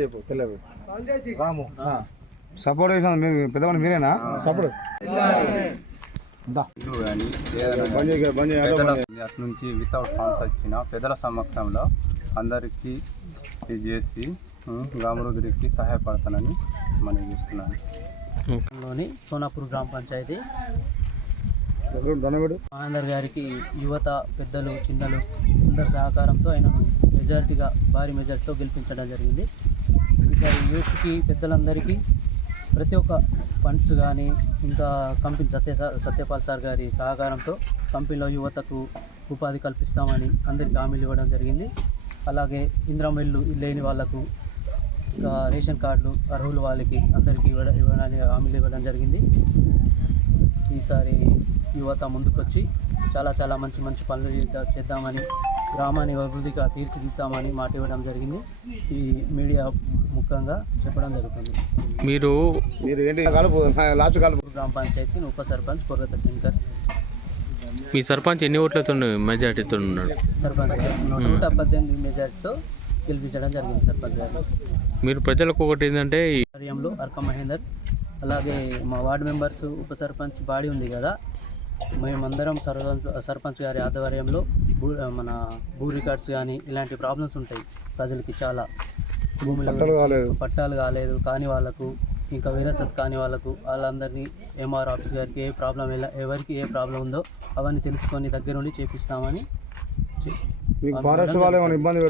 చెప్పు పిల్లలు రాము. సపోర్ట్ చేసిన మీరు పెద్దవాళ్ళు మీరేనా? చేయ. అటు నుంచి వితౌట్ ఫండ్స్ వచ్చిన పెద్దల సమక్షంలో అందరికీ ఇది చేసి ఉం, గామరుద్రికి సహాయపడతానని మనం చేస్తున్నాను. లోని సోనాపూర్ గ్రామ పంచాయతీ. మహేందర్ గారికి యువత పెద్దలు చిన్నలు అందరి సహకారంతో ఆయనను మెజారిటీగా భారీ మెజారిటీతో గెలిపించడం జరిగింది. ఈసారి యూత్కి పెద్దలందరికీ ప్రతి ఒక్క ఫండ్స్ కానీ ఇంకా కంపెనీ సత్య సత్యపాల్ సార్ గారి సహకారంతో కంపెనీలో యువతకు ఉపాధి కల్పిస్తామని అందరికీ హామీలు ఇవ్వడం జరిగింది. అలాగే ఇంద్రమిల్లు లేని వాళ్ళకు ఇంకా రేషన్ కార్డులు అర్హులు వాళ్ళకి అందరికీ ఇవ్వడం ఇవ్వడానికి హామీలు ఇవ్వడం జరిగింది. ఈసారి యువత ముందుకొచ్చి చాలా చాలా మంచి మంచి పనులు చేద్దామని గ్రామాన్ని అభివృద్ధిగా తీర్చిదిద్దామని మాట ఇవ్వడం జరిగింది. ఈ మీడియా ముఖ్యంగా చెప్పడం జరుగుతుంది. మీరు మీరు ఏంటి? కలుపు లాస్ట్ కలుపు. గ్రామ పంచాయతీ ఉప సర్పంచ్ కొరగత శంకర్. మీ సర్పంచ్ ఎన్ని ఓట్లతో మెజార్టీతో ఉన్నాడు? సర్పంచ్ నూట పద్దెనిమిది మెజార్టీతో గెలిపించడం జరిగింది సర్పంచ్ గారు. మీరు ప్రజలకు ఒకటి ఏంటంటే ఈ ఆధ్వర్యంలో అర్క మహేందర్ అలాగే మా వార్డు మెంబర్స్ ఉప సర్పంచ్ బాడీ ఉంది కదా. మేమందరం సర్పంచ్ సర్పంచ్ గారి ఆధ్వర్యంలో భూ మన భూ రికార్డ్స్ కానీ ఇలాంటి ప్రాబ్లమ్స్ ఉంటాయి ప్రజలకి చాలా భూములు పట్టాలు కాలేదు. కాని వాళ్ళకు ఇంకా విరసత్ కాని వాళ్ళకు వాళ్ళందరినీ ఎంఆర్ ఆఫీస్ గారికి ఏ ప్రాబ్లం ఎలా ఎవరికి ఏ ప్రాబ్లం ఉందో అవన్నీ తెలుసుకొని దగ్గరుండి చేపిస్తామని చె- మీకు ఫారెస్ట్ వాళ్ళు ఏమైనా ఇబ్బంది